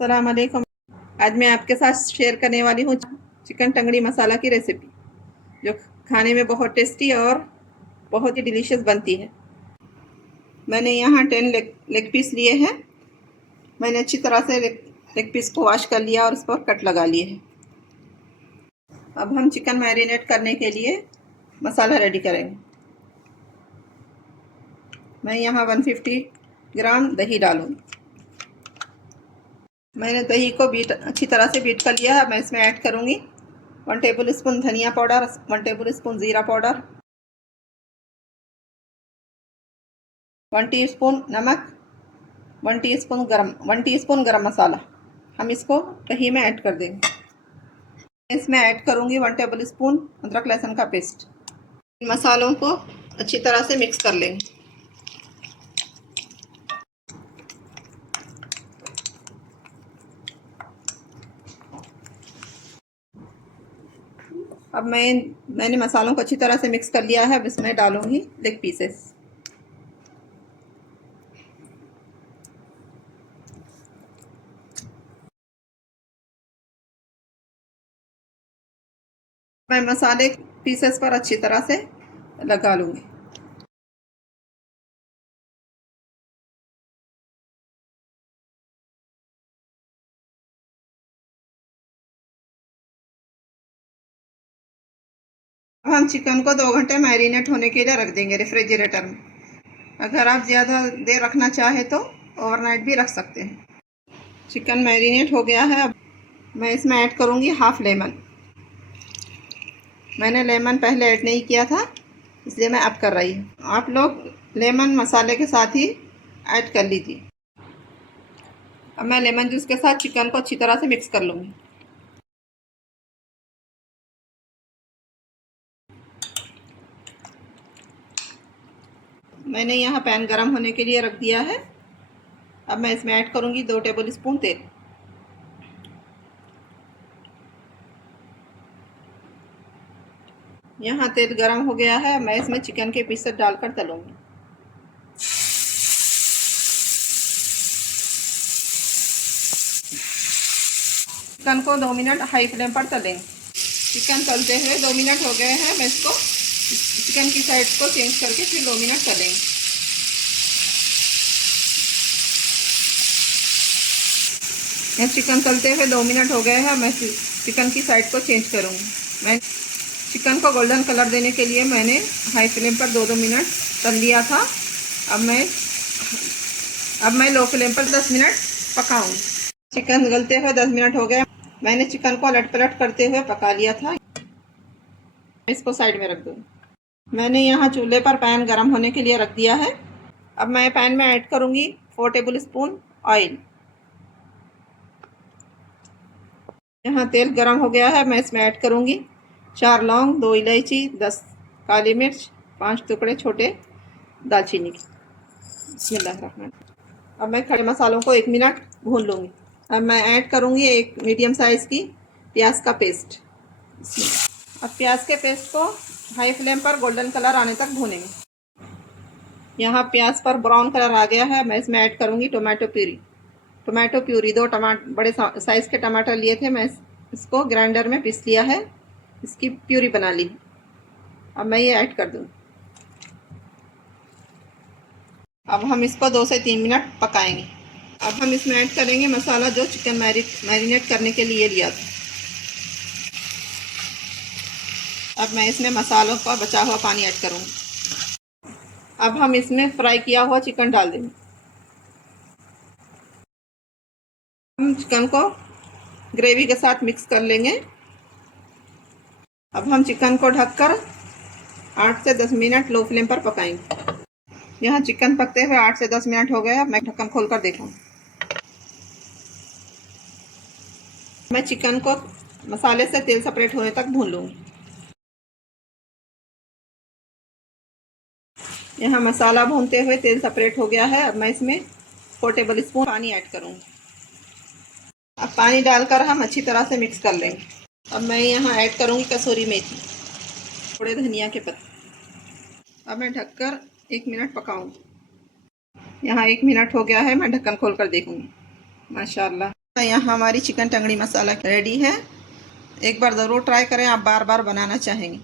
अस्सलाम वालेकुम। आज मैं आपके साथ शेयर करने वाली हूँ चिकन टंगड़ी मसाला की रेसिपी, जो खाने में बहुत टेस्टी और बहुत ही डिलीशियस बनती है। मैंने यहाँ 10 लेग पीस लिए हैं। मैंने अच्छी तरह से लेग पीस को वॉश कर लिया और उस पर कट लगा लिए हैं। अब हम चिकन मैरिनेट करने के लिए मसाला रेडी करेंगे। मैं यहाँ 150 ग्राम दही डालूँगी। मैंने दही को अच्छी तरह से बीट कर लिया है। मैं इसमें ऐड करूँगी 1 टेबल स्पून धनिया पाउडर, 1 टेबल स्पून ज़ीरा पाउडर, 1 टीस्पून नमक, 1 टीस्पून गरम मसाला। हम इसको दही में ऐड कर देंगे। इसमें ऐड करूँगी 1 टेबल स्पून अदरक लहसुन का पेस्ट। इन मसालों को अच्छी तरह से मिक्स कर लेंगे। अब मैंने मसालों को अच्छी तरह से मिक्स कर लिया है। अब इसमें डालूंगी लेग पीसेस। मैं मसाले पीसेस पर अच्छी तरह से लगा लूंगी। अब हम चिकन को 2 घंटे मैरिनेट होने के लिए रख देंगे रेफ्रिजरेटर में। अगर आप ज़्यादा देर रखना चाहे तो ओवरनाइट भी रख सकते हैं। चिकन मैरिनेट हो गया है। अब मैं इसमें ऐड करूँगी हाफ लेमन। मैंने लेमन पहले ऐड नहीं किया था, इसलिए मैं अब कर रही हूँ। आप लोग लेमन मसाले के साथ ही ऐड कर लीजिए। अब मैं लेमन जूस के साथ चिकन को अच्छी तरह से मिक्स कर लूँगी। मैंने यहाँ पैन गरम होने के लिए रख दिया है। अब मैं इसमें ऐड करूँगी 2 टेबल स्पून तेल। यहाँ तेल गरम हो गया है। मैं इसमें चिकन के पीसेस डालकर तलूँगी। चिकन को 2 मिनट हाई फ्लेम पर तलेंगे। चिकन तलते हुए 2 मिनट हो गए हैं। मैं इसको चिकन की साइड को चेंज करके फिर 2 मिनट तलेंगे। ये चिकन तलते हुए 2 मिनट हो गए हैं। मैं चिकन की साइड को चेंज करूँगी। मैं चिकन को गोल्डन कलर देने के लिए मैंने हाई फ्लेम पर 2-2 मिनट तल लिया था। अब मैं लो फ्लेम पर 10 मिनट पकाऊंगी। चिकन गलते हुए 10 मिनट हो गए। मैंने चिकन को अलट पलट करते हुए पका लिया था। इसको साइड में रख दूँगी। मैंने यहाँ चूल्हे पर पैन गरम होने के लिए रख दिया है। अब मैं पैन में ऐड करूँगी 4 टेबल स्पून ऑयल। यहाँ तेल गरम हो गया है। मैं इसमें ऐड करूँगी 4 लौंग, 2 इलायची, 10 काली मिर्च, 5 टुकड़े छोटे दालचीनी के। बिस्मिल्लाहिर्रहमान। अब मैं खड़े मसालों को 1 मिनट भून लूँगी। अब मैं ऐड करूँगी 1 मीडियम साइज़ की प्याज का पेस्ट। अब प्याज के पेस्ट को हाई फ्लेम पर गोल्डन कलर आने तक भूनेंगे। यहाँ प्याज पर ब्राउन कलर आ गया है। मैं इसमें ऐड करूँगी टोमेटो प्यूरी। 2 बड़े साइज़ के टमाटर लिए थे। मैं इसको ग्राइंडर में पीस लिया है। इसकी प्यूरी बना ली। अब मैं ये ऐड कर दूँ। अब हम इसको 2 से 3 मिनट पकाएंगे। अब हम इसमें ऐड करेंगे मसाला जो चिकन मैरिनेट करने के लिए लिया था। अब मैं इसमें मसालों का बचा हुआ पानी ऐड करूँगी। अब हम इसमें फ्राई किया हुआ चिकन डाल देंगे। हम चिकन को ग्रेवी के साथ मिक्स कर लेंगे। अब हम चिकन को ढककर 8 से 10 मिनट लो फ्लेम पर पकाएंगे। यहाँ चिकन पकते हुए 8 से 10 मिनट हो गए। अब मैं ढक्कन खोलकर देखूँगी। मैं चिकन को मसाले से तेल सेपरेट होने तक भून लूँगी। यहाँ मसाला भूनते हुए तेल सेपरेट हो गया है। अब मैं इसमें 4 टेबल स्पून पानी ऐड करूँगी। अब पानी डालकर हम अच्छी तरह से मिक्स कर लेंगे। अब मैं यहाँ ऐड करूँगी कसूरी मेथी, थोड़े धनिया के पत्ते। अब मैं ढककर 1 मिनट पकाऊँगी। यहाँ 1 मिनट हो गया है। मैं ढक्कन खोलकर देखूँगी। माशाल्लाह यहाँ हमारी चिकन टंगड़ी मसाला रेडी है। एक बार ज़रूर ट्राई करें, आप बार बार बनाना चाहेंगे।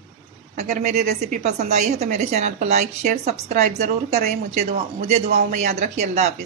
अगर मेरी रेसिपी पसंद आई है तो मेरे चैनल को लाइक शेयर सब्सक्राइब ज़रूर करें। मुझे दुआओं में याद रखिए। अल्लाह हाफिज़।